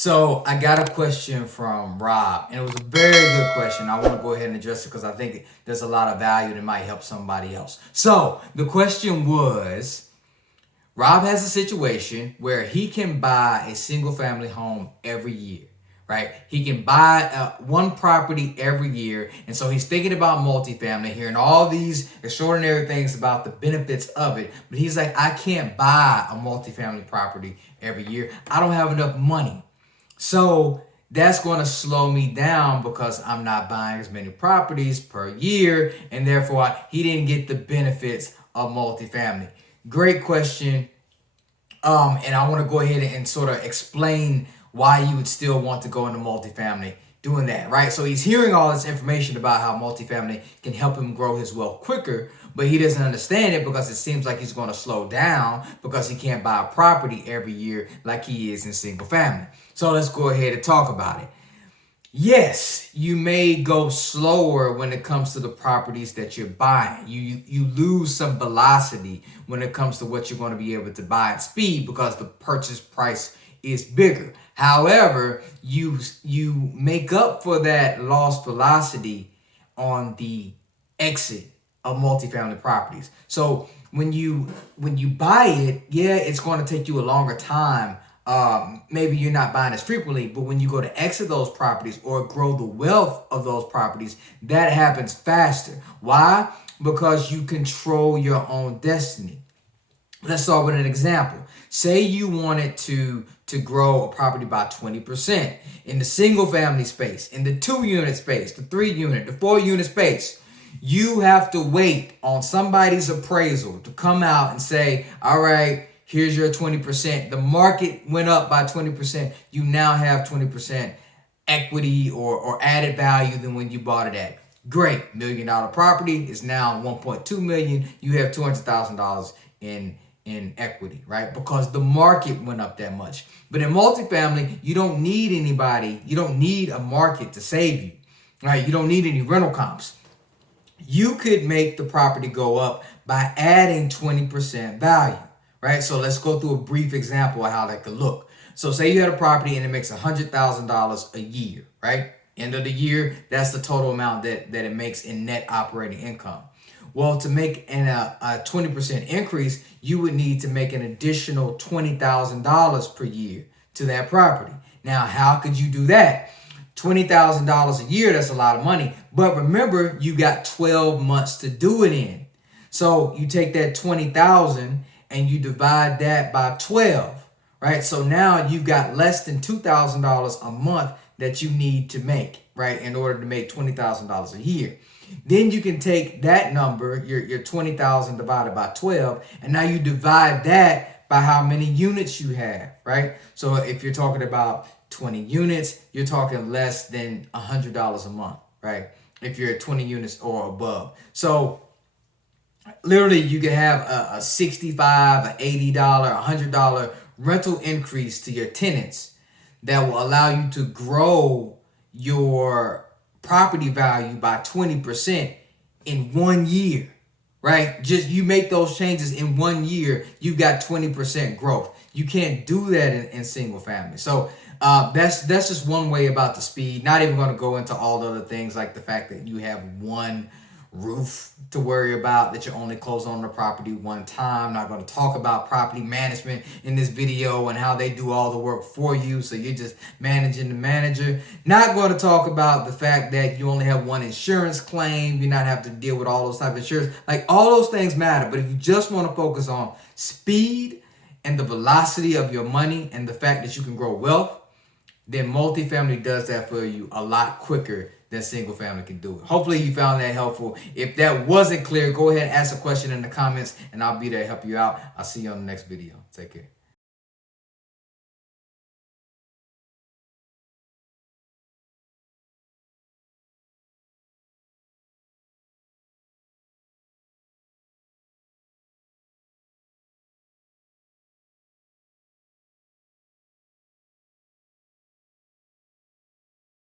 So I got a question from Rob, and it was a very good question. I want to go ahead and address it because I think there's a lot of value that might help somebody else. So the question was, Rob has a situation where he can buy a single family home every year, right? He can buy one property every year. And so he's thinking about multifamily, hearing all these extraordinary things about the benefits of it. But he's like, I can't buy a multifamily property every year. I don't have enough money. So that's going to slow me down because I'm not buying as many properties per year, and therefore he didn't get the benefits of multifamily. Great question. And I want to go ahead and sort of explain why you would still want to go into multifamily doing that, right? So he's hearing all this information about how multifamily can help him grow his wealth quicker, but he doesn't understand it because it seems like he's going to slow down because he can't buy a property every year like he is in single family. So let's go ahead and talk about it. Yes, you may go slower when it comes to the properties that you're buying. You lose some velocity when it comes to what you're going to be able to buy at speed because the purchase price is bigger. However, you make up for that lost velocity on the exit of multifamily properties. So when you buy it, yeah, it's going to take you a longer time. Maybe you're not buying as frequently, but when you go to exit those properties or grow the wealth of those properties, that happens faster. Why? Because you control your own destiny. Let's start with an example. Say you wanted to grow a property by 20% in the single family space, in the 2-unit space, the 3-unit, the 4-unit space. You have to wait on somebody's appraisal to come out and say, all right, here's your 20%. The market went up by 20%. You now have 20% equity or added value than when you bought it at. Great. $1 million property is now $1.2 million. You have $200,000 in equity, right? Because the market went up that much. But in multifamily, you don't need anybody. You don't need a market to save you, right? You don't need any rental comps. You could make the property go up by adding 20% value. Right? So let's go through a brief example of how that could look. So say you had a property and it makes $100,000 a year, right? End of the year, that's the total amount that it makes in net operating income. Well, to make a 20% increase, you would need to make an additional $20,000 per year to that property. Now, how could you do that? $20,000 a year, that's a lot of money. But remember, you got 12 months to do it in. So you take that $20,000 and you divide that by 12, right? So now you've got less than $2,000 a month that you need to make, right, in order to make $20,000 a year. Then you can take that number, your 20,000 divided by 12, and now you divide that by how many units you have, right? So if you're talking about 20 units, you're talking less than $100 a month, right? If you're at 20 units or above. So literally, you can have a $65, an $80, $100 rental increase to your tenants that will allow you to grow your property value by 20% in 1 year, right? Just you make those changes in 1 year, you've got 20% growth. You can't do that in single family. So that's just one way about the speed. Not even going to go into all the other things like the fact that you have one roof to worry about, that you only close on the property one time. Not going to talk about property management in this video and how they do all the work for you, so you're just managing the manager. Not going to talk about the fact that you only have one insurance claim. You're not have to deal with all those type of insurance. Like, all those things matter, but if you just want to focus on speed and the velocity of your money and the fact that you can grow wealth, then multifamily does that for you a lot quicker than single family can do it. Hopefully you found that helpful. If that wasn't clear, go ahead and ask a question in the comments and I'll be there to help you out. I'll see you on the next video. Take care.